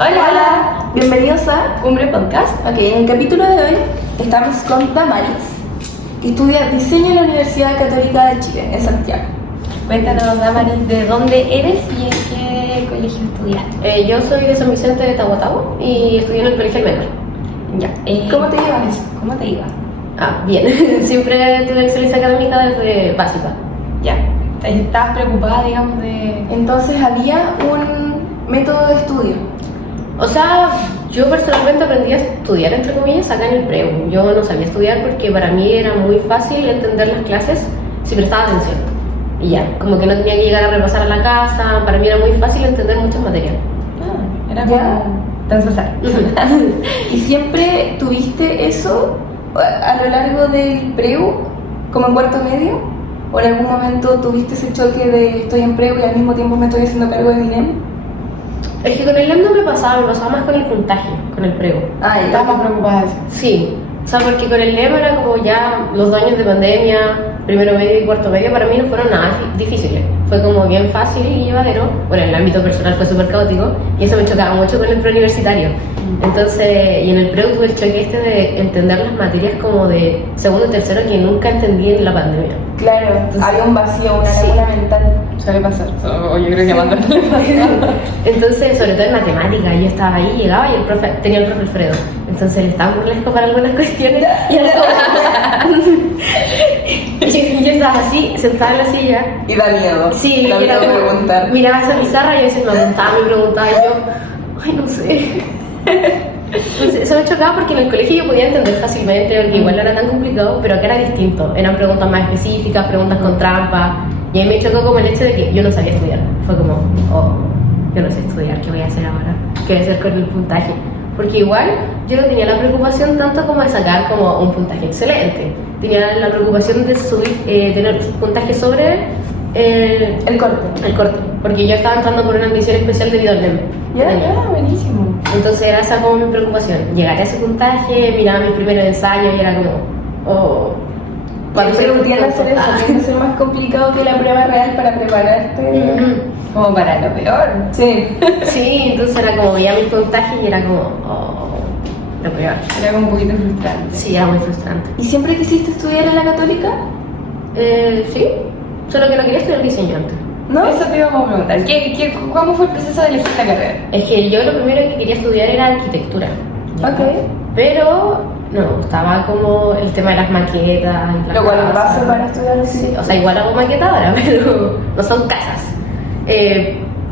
Hola, bienvenidos a Cumbre Podcast. Ok, en el capítulo de hoy estamos con Damaris, que estudia diseño en la Universidad Católica de Chile, en Santiago. Cuéntanos, Damaris, ¿de dónde eres y en qué colegio estudiaste? Yo soy de San Vicente de Tahuatahua y estudié en el Colegio Almendra. Ya. ¿Cómo te llevas? ¿Cómo te iba? Bien. Siempre tuve excelencia académica desde básica. Ya. ¿Estabas preocupada, digamos, de...? Entonces había un método de estudio. O sea, yo personalmente aprendí a estudiar, entre comillas, acá en el preu. Yo no sabía estudiar porque para mí era muy fácil entender las clases si prestaba atención. Y ya, como que no tenía que llegar a repasar a la casa, para mí era muy fácil entender muchas materias. Era Ya. como transversal. ¿Y siempre tuviste eso a lo largo del preu, como en cuarto medio? ¿O en algún momento tuviste ese choque de estoy en preu y al mismo tiempo me estoy haciendo cargo de mi NEM? Es que con el LEM no me pasaba más con el puntaje, con el preu. Ah, Estabas más preocupada de eso. Sí, o sea, porque con el LEM era como ya los 2 años de pandemia, primero medio y cuarto medio, para mí no fueron nada difíciles. Fue como bien fácil y llevadero. Bueno, en el ámbito personal fue súper caótico y eso me chocaba mucho con el preuniversitario. Entonces, y en el preu tuve el choque este de entender las materias como de segundo y tercero que nunca entendí en la pandemia. Claro, Entonces, había un vacío, una sí. laguna mental. Suele pasar. O yo creo que mandar. Entonces, sobre todo en matemática, yo estaba ahí, llegaba y el profe, tenía el profe Alfredo. Entonces le estaba burlesco para algunas cuestiones y era como... y yo estaba así, sentada en la silla. Y da miedo. Sí, da y era miedo como, preguntar. miraba esa pizarra y a veces me preguntaba y yo, ay, no sé. Entonces, eso me chocaba porque en el colegio yo podía entender fácilmente, porque igual no era tan complicado, pero acá era distinto. Eran preguntas más específicas, preguntas con trampa. Y a mí me chocó como el hecho de que yo no sabía estudiar. Fue como, oh, yo no sé estudiar, ¿qué voy a hacer ahora? ¿Qué voy a hacer con el puntaje? Porque igual yo no tenía la preocupación tanto como de sacar como un puntaje excelente. Tenía la preocupación de subir, tener puntaje sobre El corte. el corte. Porque yo estaba entrando por una admisión especial debido al NEM. Ya, buenísimo. Entonces era esa como mi preocupación. Llegar a ese puntaje, miraba mis primeros ensayos y era como, oh, Cuando se se tiende a hacer eso, tiende a ser más complicado que la prueba real para prepararte. Como para lo peor. Sí. Sí, entonces era como veía mis puntajes y era como, oh, lo peor. Era como un poquito frustrante. Sí, era muy frustrante. ¿Y siempre quisiste estudiar en la Católica? Sí, solo que no quería estudiar diseño antes. ¿No? Eso te iba a preguntar. ¿Cómo fue el proceso de elegir la carrera? Es que yo lo primero que quería estudiar era arquitectura. Ok. Pero no me gustaba como el tema de las maquetas. Y Lo cual es casas. base para estudiar así. Sí, o sea, igual hago maqueta ahora, pero no son casas.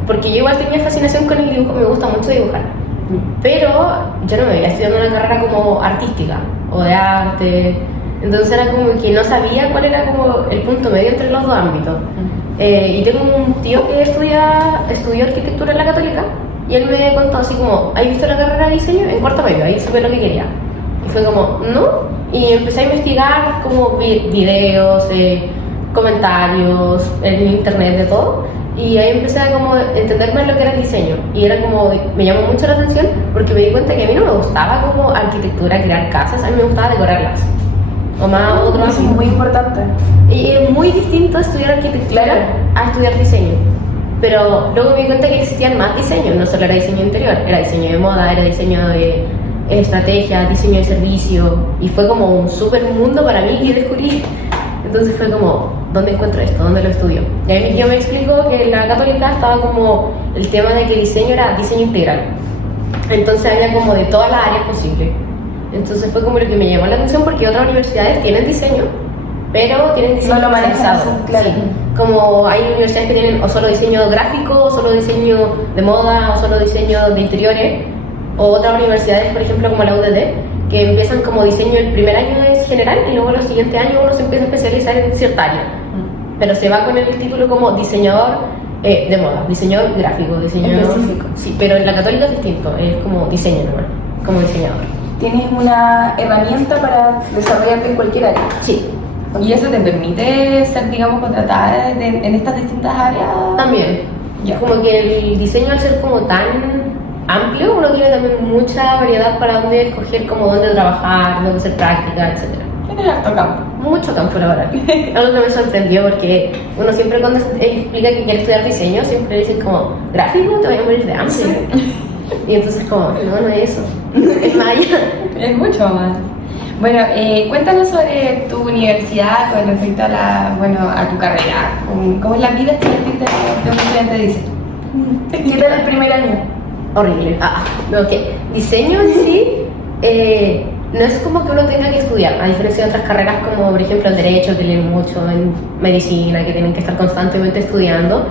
Porque yo igual tenía fascinación con el dibujo, me gusta mucho dibujar. Pero yo no me veía estudiando una carrera como artística o de arte. Entonces era como que no sabía cuál era como el punto medio entre los dos ámbitos. Y tengo un tío que estudió arquitectura en la Católica y él me contó así como, ¿has visto la carrera de diseño? En cuarto medio, ahí supe lo que quería. Y fue como, ¿no? Y empecé a investigar como videos, comentarios en internet, de todo. Y ahí empecé a como entender más lo que era el diseño. Y era como, me llamó mucho la atención porque me di cuenta que a mí no me gustaba como arquitectura, crear casas, a mí me gustaba decorarlas. O más otro Eso es muy importante. Y es muy distinto estudiar arquitectura Claro. a estudiar diseño. Pero luego me di cuenta que existían más diseños, no solo era diseño interior, era diseño de moda, era diseño de estrategia, diseño de servicio. Y fue como un súper mundo para mí que descubrí. Entonces fue como, ¿dónde encuentro esto? ¿Dónde lo estudio? Y a mí yo me explicó que en la Católica estaba como el tema de que el diseño era diseño integral. Entonces había como de todas las áreas posibles. Entonces fue como lo que me llamó la atención porque otras universidades tienen diseño, pero tienen diseño No lo manejan especializado. así, claro. Sí. Como hay universidades que tienen o solo diseño gráfico, o solo diseño de moda, o solo diseño de interiores, o otras universidades, por ejemplo, como la UDD, que empiezan como diseño el primer año es general y luego los siguientes años uno se empieza a especializar en cierta área. Pero se va con el título como diseñador de moda, diseñador gráfico, diseñador... Específico. Sí, pero en la Católica es distinto, es como diseño nomás, como diseñador. Tienes una herramienta para desarrollarte en cualquier área. Sí, ¿Y eso te permite ser, digamos, contratada en estas distintas áreas? también. Ya. Como que el diseño al ser como tan amplio, uno tiene también mucha variedad para dónde escoger, como dónde trabajar, dónde hacer práctica, etc. Tienes harto campo. Mucho campo laboral. Algo que me sorprendió porque uno siempre cuando explica que quiere estudiar diseño, siempre dicen como, gráfico, te voy a morir de hambre. Y entonces como, no es eso, es maya. Es mucho más. Bueno, cuéntanos sobre tu universidad con respecto a a tu carrera. ¿Cómo es la vida estudiantil de un estudiante de diseño? ¿Qué tal el primer año? Horrible. No, que diseño en sí no es como que uno tenga que estudiar, a diferencia de otras carreras como por ejemplo el derecho, que leen mucho, en medicina, que tienen que estar constantemente estudiando.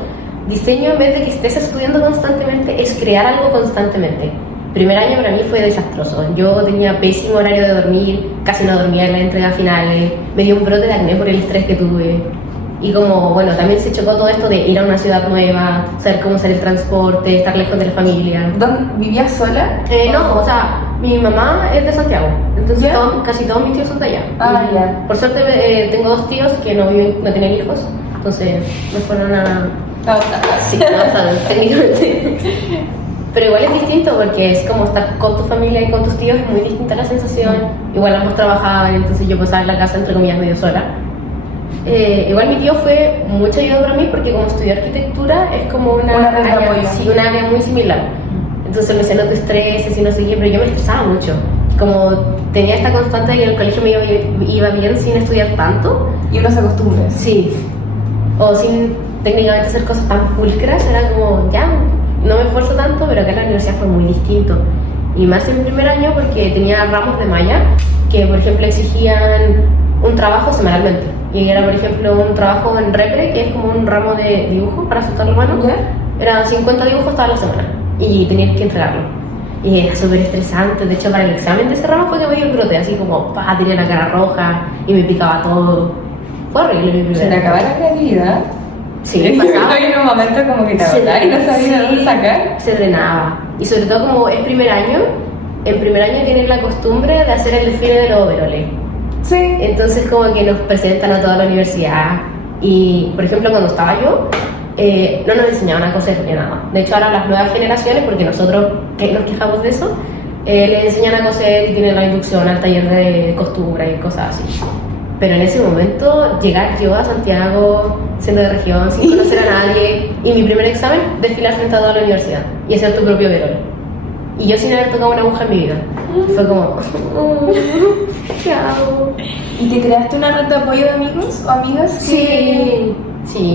Diseño, en vez de que estés estudiando constantemente, es crear algo constantemente. Primer año para mí fue desastroso. Yo tenía pésimo horario de dormir, casi no dormía en las entregas finales, me dio un brote de acné por el estrés que tuve. Y como, bueno, también se chocó todo esto de ir a una ciudad nueva, saber cómo usar el transporte, estar lejos de la familia. ¿Vivías sola? No, o sea, mi mamá es de Santiago, entonces ¿Ya? casi todos mis tíos son de allá. Y Ya. por suerte tengo 2 tíos que no tienen hijos, entonces me fueron a... Sí, técnicamente. Pero igual es distinto porque es como estar con tu familia y con tus tíos, es muy distinta la sensación. Igual ambos trabajaban, entonces yo pasaba en la casa entre comillas medio sola. Igual mi tío fue mucha ayuda para mí porque como estudié arquitectura es como Una red de apoyo. sí, una área muy similar. Entonces me decía no te estreses y no sé qué, pero yo me estresaba mucho. Como tenía esta constante de que en el colegio me iba bien sin estudiar tanto. Y uno se acostumbra. Sí. O sin técnicamente hacer cosas tan pulcras, era como ya, no me esfuerzo tanto, pero acá en la universidad fue muy distinto. Y más en el primer año porque tenía ramos de malla que por ejemplo exigían un trabajo semanalmente. Y era, por ejemplo, un trabajo en repre, que es como un ramo de dibujo para soltar la mano. ¿Ya? Eran 50 dibujos toda la semana y tenías que entregarlo. Y era súper estresante. De hecho, para el examen de ese ramo fue que me dio el brote, así como, tenía la cara roja y me picaba todo. Fue horrible mi primer ¿Se te año. acaba la creatividad? Sí, pasaba. Estoy en un momento como que te agotás y no sabía de dónde sacar. Se drenaba. Y sobre todo como es primer año, en primer año tienen la costumbre de hacer el desfile de los overoles. Sí. Entonces como que nos presentan a toda la universidad y, por ejemplo, cuando estaba yo, no nos enseñaban a coser ni nada. De hecho, ahora las nuevas generaciones, porque nosotros que nos quejamos de eso, les enseñan a coser y tienen la inducción al taller de costura y cosas así. Pero en ese momento, llegar yo a Santiago, siendo de región, sin conocer a nadie, y mi primer examen, desfilar frente a toda la universidad y hacer tu propio overol. Y yo sin haber tocado una aguja en mi vida. Fue como, ¿qué hago? ¿Y te creaste una red de apoyo de amigos o amigas Sí,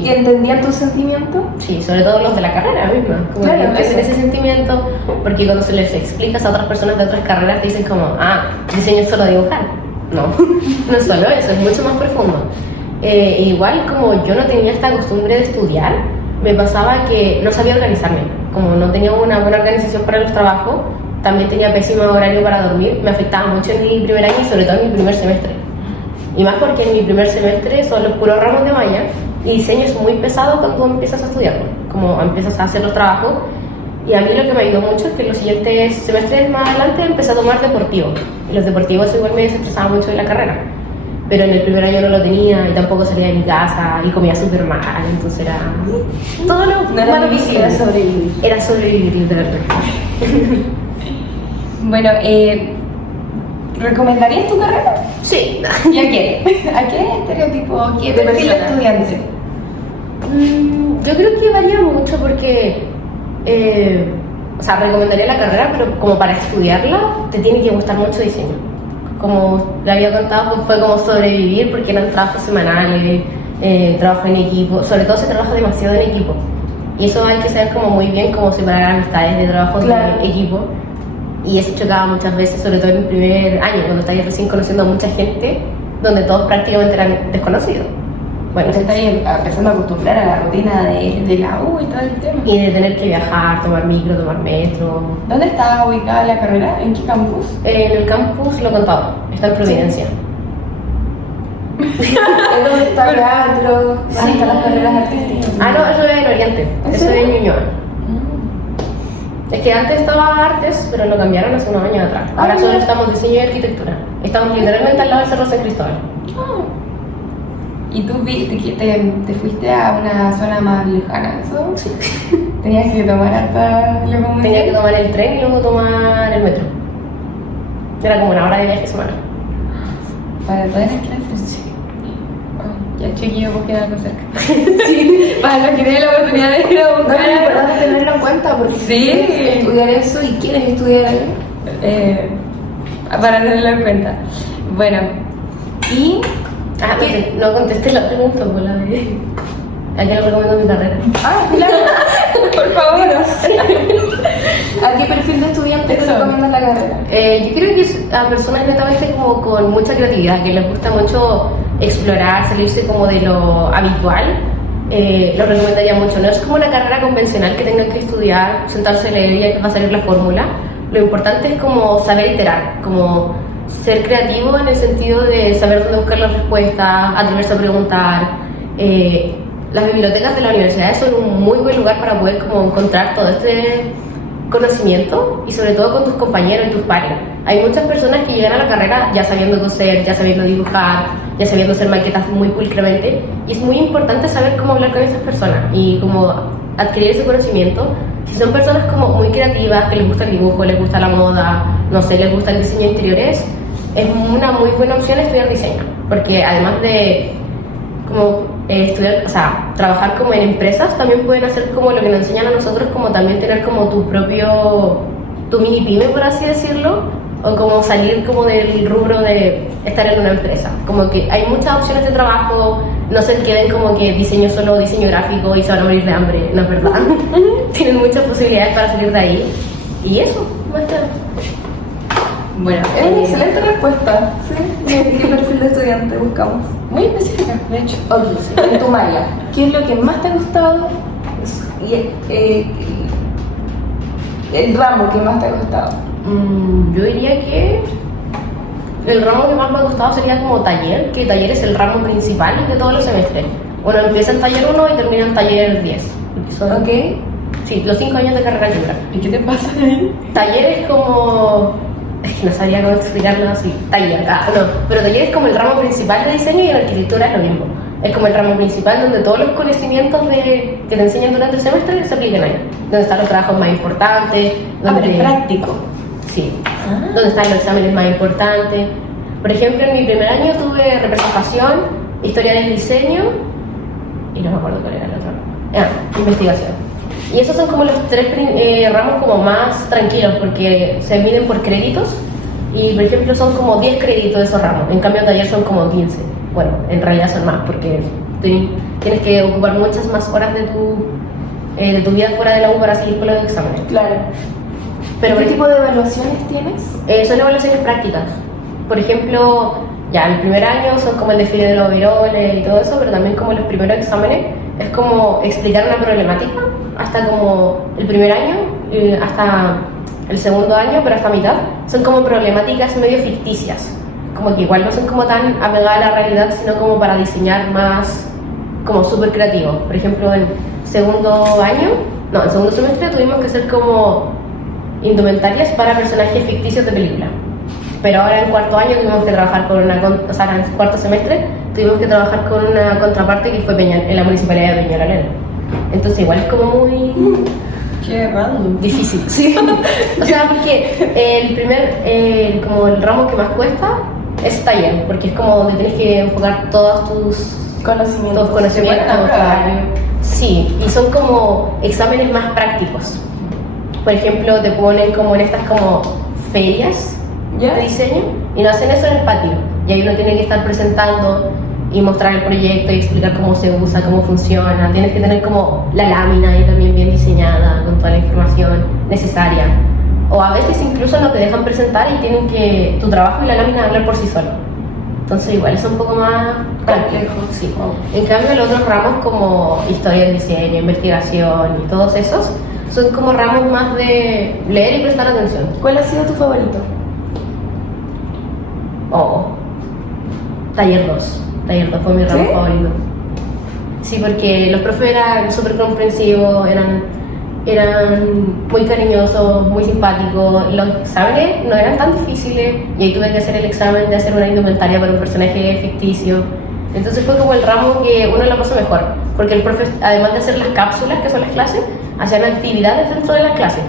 que entendían tus sentimientos? sí, sobre todo los de la carrera misma. Como Claro, que entienden eso. ese sentimiento, porque cuando se les explicas a otras personas de otras carreras, te dicen como, diseño es solo dibujar. No, no es solo eso, es mucho más profundo. Igual como yo no tenía esta costumbre de estudiar, me pasaba que no sabía organizarme. Como no tenía una buena organización para los trabajos, también tenía pésimo horario para dormir, me afectaba mucho en mi primer año y sobre todo en mi primer semestre. Y más porque en mi primer semestre son los puros ramos de malla y diseño es muy pesado cuando empiezas a estudiarlo, como empiezas a hacer los trabajos. Y a mí lo que me ayudó mucho es que en los siguientes semestres más adelante empecé a tomar deportivo. Y los deportivos igual me desestresaban mucho de la carrera. Pero en el primer año no lo tenía y tampoco salía de mi casa y comía súper mal, entonces era todo lo No era malo vivir, posible. era sobrevivir. Era sobrevivir, literalmente. Bueno, ¿recomendarías tu carrera? Sí. ¿Y a quién? ¿A qué estereotipo? ¿Qué De perfil de persona. estudiante? Yo creo que varía mucho porque, o sea, recomendaría la carrera, pero como para estudiarla te tiene que gustar mucho diseño. Como le había contado, pues fue como sobrevivir porque eran trabajos semanales, trabajo en equipo, sobre todo se trabaja demasiado en equipo. Y eso hay que saber como muy bien cómo separar amistades de trabajos Claro. de equipo. Y eso chocaba muchas veces, sobre todo en mi primer año, cuando estáis recién conociendo a mucha gente, donde todos prácticamente eran desconocidos. Bueno, Te estás empezando a acostumbrar a la rutina de la U y todo el tema. y de tener que viajar, tomar micro, tomar metro. ¿Dónde está ubicada la carrera? ¿En qué campus? En el campus Lo Contado, está en Providencia. Es donde está teatro, donde Sí. están las carreras artísticas. No, eso es en Oriente, ¿En eso serio? es en Ñuñoa. Es que antes estaba Artes, pero lo cambiaron hace unos años atrás. Ahora solo estamos diseño y arquitectura. Estamos literalmente al lado del Cerro San Cristóbal. ¿Y tú te fuiste a una zona más lejana? ¿Eso? Sí. ¿Tenías que tomar harta locomoción? Tenía que tomar el tren y luego tomar el metro. Era como una hora de viaje semana. Para todas las clases. Ya, chiquillo, busquen algo cerca. Sí, para los que tienen la oportunidad de ir a No, buscar. es importante tenerlo en cuenta porque Sí. si quieres estudiar eso y quieres estudiar ahí. Para tenerlo en cuenta. Bueno, y Ah, ¿Qué? no contesté la pregunta por la de... ¿A qué le recomiendo mi carrera? Ah, claro. por favor. ¿A qué perfil de estudiante te Eso. recomiendas la carrera? Yo creo que es a personas netamente como con mucha creatividad, que les gusta mucho explorar, salirse como de lo habitual. Lo recomendaría mucho. No es como una carrera convencional que tengan que estudiar, sentarse a leer y ya que va a salir la fórmula. Lo importante es como saber iterar, como ser creativo en el sentido de saber dónde buscar las respuestas, atreverse a preguntar. Las bibliotecas de la universidad son un muy buen lugar para poder como encontrar todo este conocimiento y sobre todo con tus compañeros y tus pares. Hay muchas personas que llegan a la carrera ya sabiendo coser, ya sabiendo dibujar, ya sabiendo hacer maquetas muy pulcramente y es muy importante saber cómo hablar con esas personas y cómo adquirir ese conocimiento. Si son personas como muy creativas, que les gusta el dibujo, les gusta la moda, no sé, les gusta el diseño de interiores, es una muy buena opción estudiar diseño, porque además de como estudiar, o sea, trabajar como en empresas, también pueden hacer como lo que nos enseñan a nosotros, como también tener como tu mini pyme, por así decirlo, o como salir como del rubro de estar en una empresa. Como que hay muchas opciones de trabajo, no se queden como que diseño solo diseño gráfico y se van a morir de hambre, no es verdad. Tienen muchas posibilidades para salir de ahí. Y eso, bastante. Bueno, Es una excelente respuesta. ¿Sí? ¿Qué perfil de estudiante buscamos? muy específica, de hecho. Ok, en tu malla, ¿qué es lo que más te ha gustado? Y, el ramo que más te ha gustado. Yo diría que el ramo que más me ha gustado sería como taller, que taller es el ramo principal de todos los semestres. Bueno, empieza en taller 1 y termina en taller 10. Porque son, Ok. sí, los 5 años de carrera libre. ¿Y qué te pasa ahí? Taller es como... Es que no sabría cómo explicarlo así. Taller, no. Pero taller es como el ramo principal de diseño y en arquitectura es lo mismo. Es como el ramo principal donde todos los conocimientos que te enseñan durante el semestre se aplican ahí. Donde están los trabajos más importantes. Donde Pero práctico. Sí. Donde están los exámenes más importantes. Por ejemplo, en mi primer año tuve representación, historia del diseño y no me acuerdo cuál era el otro. Investigación. Y esos son como los tres ramos como más tranquilos porque se miden por créditos y por ejemplo son como 10 créditos de esos ramos, en cambio taller son como 15. Bueno, en realidad son más porque tienes que ocupar muchas más horas de tu vida fuera de la U para seguir con los exámenes. Claro. Pero ¿Qué tipo de evaluaciones tienes? son evaluaciones prácticas. Por ejemplo, ya el primer año son como el desfile de los overoles y todo eso, pero también como los primeros exámenes es como explicar una problemática hasta como el primer año, hasta el segundo año, pero hasta mitad, son como problemáticas medio ficticias, como que igual no son como tan apegadas a la realidad, sino como para diseñar más como súper creativo. Por ejemplo, en segundo semestre tuvimos que hacer como indumentarias para personajes ficticios de película. Pero ahora en cuarto año tuvimos que trabajar en cuarto semestre tuvimos que trabajar con una contraparte que fue en la municipalidad de Peñalolén. Entonces igual es como muy Qué random. difícil, sí. O sea, porque como el ramo que más cuesta es taller, porque es como donde tienes que enfocar todos tus Conocimientos. conocimientos. Se puede probar. Sí, y son como exámenes más prácticos. Por ejemplo, te ponen como en estas como ferias ¿Ya? de diseño y no hacen eso en el patio. Y ahí uno tiene que estar presentando y mostrar el proyecto y explicar cómo se usa, cómo funciona. Tienes que tener como la lámina ahí también bien diseñada con toda la información necesaria. O a veces incluso no te dejan presentar y tienen que tu trabajo y la lámina hablar por sí solo. Entonces igual es un poco más complejo, sí. En cambio los otros ramos como historia del diseño, investigación y todos esos son como ramos más de leer y prestar atención. ¿Cuál ha sido tu favorito? Taller 2. Taller 2 fue mi ramo ¿Sí? favorito. Sí, porque los profes eran súper comprensivos, eran muy cariñosos, muy simpáticos. Los exámenes no eran tan difíciles y ahí tuve que hacer el examen de hacer una indumentaria para un personaje ficticio. Entonces fue como el ramo que uno lo pasó mejor, porque el profe, además de hacer las cápsulas, que son las clases, hacían actividades dentro de las clases.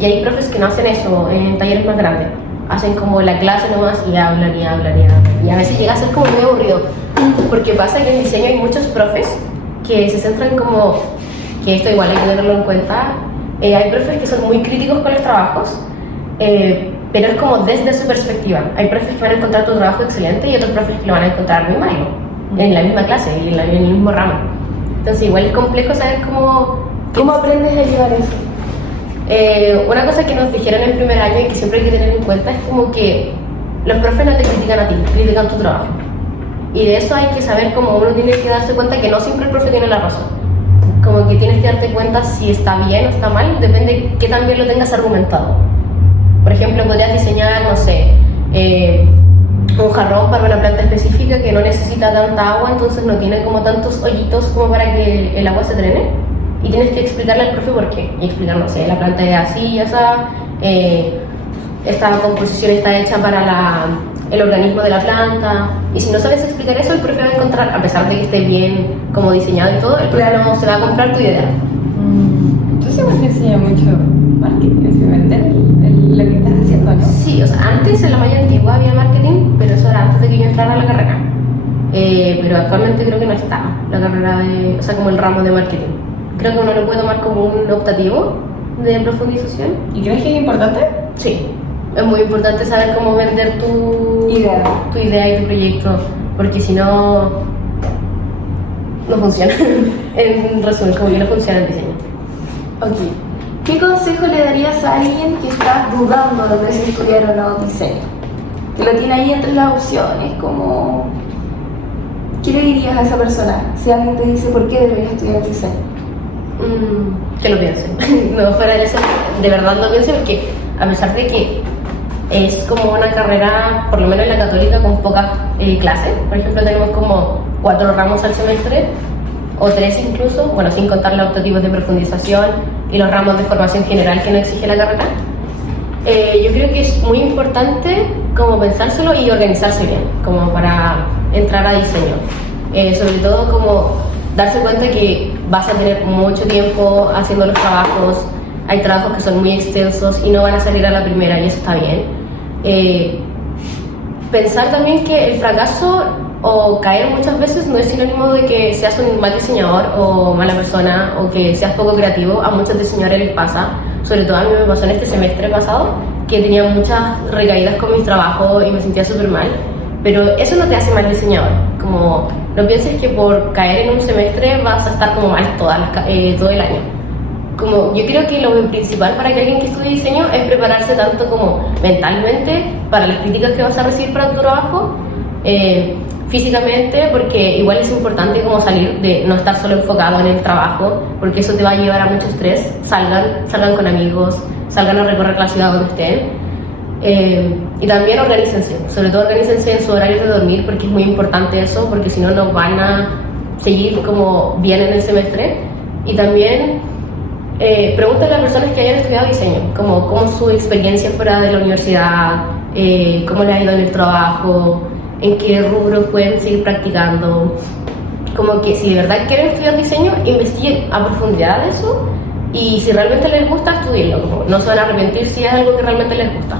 Y hay profes que no hacen eso en talleres más grandes. Hacen como la clase nomás y hablan y hablan y hablan. Y a veces llega a ser como muy aburrido. Porque pasa que en diseño hay muchos profes que se centran como, que esto igual hay que tenerlo en cuenta, hay profes que son muy críticos con los trabajos, pero es como desde su perspectiva. Hay profes que van a encontrar tu trabajo excelente y otros profes que lo van a encontrar muy malo, en la misma clase y en el mismo ramo. Entonces igual es complejo saber ¿Cómo aprendes a llevar eso? Una cosa que nos dijeron en primer año y que siempre hay que tener en cuenta es como que los profes no te critican a ti, critican tu trabajo. Y de eso hay que saber cómo uno tiene que darse cuenta que no siempre el profe tiene la razón. Como que tienes que darte cuenta si está bien o está mal, depende de qué tan bien lo tengas argumentado. Por ejemplo, podrías diseñar, no sé, un jarrón para una planta específica que no necesita tanta agua, entonces no tiene como tantos hoyitos como para que el agua se drene. Y tienes que explicarle al profe por qué. Y explicar, no sé, la planta es así, esa, esta composición está hecha para el organismo de la planta. Y si no sabes explicar eso, el profe va a encontrar, a pesar de que esté bien como diseñado y todo, el profe no se va a comprar tu idea. Entonces igual te enseña mucho marketing, es vender lo que estás haciendo, ¿no? Sí, o sea, antes en la malla antigua había marketing, pero eso era antes de que yo entrara a la carrera. Pero actualmente creo que no está la carrera o sea, como el ramo de marketing. Creo que uno lo puede tomar como un optativo de profundización. ¿Y crees que es importante? Sí, es muy importante saber cómo vender tu idea y tu proyecto, porque si no, no funciona. En resumen, como que no funciona el diseño. Ok. ¿Qué consejo le darías a alguien que está dudando de si estudiar o no diseño? Que lo tiene ahí entre las opciones, como... ¿Qué le dirías a esa persona si alguien te dice por qué deberías estudiar diseño? Que lo piense. No, fuera de eso, de verdad lo piense, porque a pesar de que es como una carrera, por lo menos en la católica, con pocas clases. Por ejemplo, tenemos como 4 ramos al semestre, o 3 incluso, bueno, sin contar los optativos de profundización y los ramos de formación general que no exige la carrera. Yo creo que es muy importante como pensárselo y organizarse bien, como para entrar a diseño. Sobre todo como darse cuenta que vas a tener mucho tiempo haciendo los trabajos, hay trabajos que son muy extensos y no van a salir a la primera y eso está bien. Pensar también que el fracaso o caer muchas veces no es sinónimo de que seas un mal diseñador o mala persona o que seas poco creativo. A muchos diseñadores les pasa, sobre todo a mí me pasó en este semestre pasado, que tenía muchas recaídas con mis trabajos y me sentía súper mal, pero eso no te hace mal diseñador. Como no pienses que por caer en un semestre vas a estar como mal todo el año. Como yo creo que lo principal para que alguien que estudie diseño es prepararse tanto como mentalmente para las críticas que vas a recibir para tu trabajo, físicamente, porque igual es importante como salir de no estar solo enfocado en el trabajo, porque eso te va a llevar a mucho estrés. Salgan con amigos, salgan a recorrer la ciudad donde estén. Y también organícense, sobre todo organícense en su horario de dormir, porque es muy importante eso, porque si no, no van a seguir como bien en el semestre. Y también pregúntale a las personas que hayan estudiado diseño, cómo es su experiencia fuera de la universidad, cómo les ha ido en el trabajo, en qué rubros pueden seguir practicando. Como que si de verdad quieren estudiar diseño, investiguen a profundidad de eso, y si realmente les gusta, estudienlo. Como no se van a arrepentir si es algo que realmente les gusta.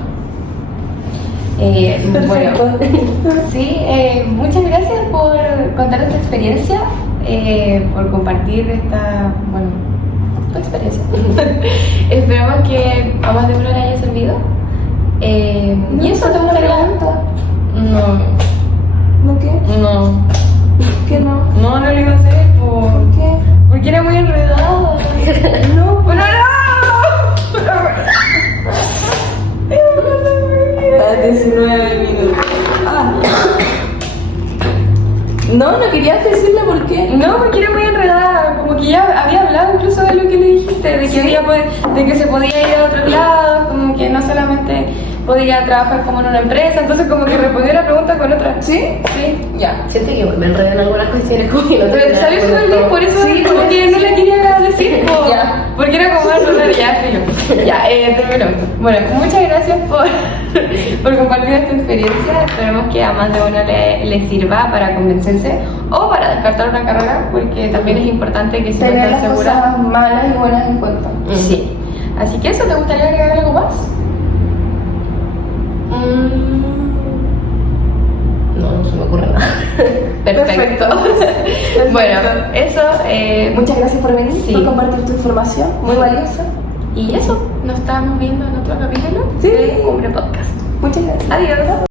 Bueno, sí, muchas gracias por contar tu experiencia, por compartir tu experiencia. Esperamos que a más de uno le haya servido. ¿Y eso te gustaría? No. ¿No qué? No. ¿Qué no? No lo iba a hacer ¿Por qué? porque era muy enredado. No, ¡Pero no! 19 minutos. No querías decirle por qué. No, porque era muy enredada, como que ya había hablado incluso de lo que le dijiste, de que, ¿Sí? de que se podía ir a otro lado, como que no solamente podía trabajar como en una empresa, entonces como que respondió la pregunta con otra. ¿Sí? Sí, ya. Siento que me enredo en algunas cuestiones como que no Pero tengo salió nada súper con bien, esto. por eso Sí, como que no le quería decir, como, Ya. porque era como más raro, ya, filo. Ya, terminó. Bueno, muchas gracias por compartir esta experiencia. Esperemos que a más de uno le sirva para convencerse o para descartar una carrera, porque también es importante que se Tener esté las segura. cosas malas y buenas en cuenta. Sí. Así que eso, ¿te gustaría agregar algo más? No se me ocurre nada. Perfecto. Perfecto. Perfecto. Bueno, eso. Muchas gracias por venir, Sí. por compartir tu información, muy valiosa. Y eso, nos estamos viendo en otro capítulo Sí. de Cumbre Podcast. Muchas gracias. Adiós.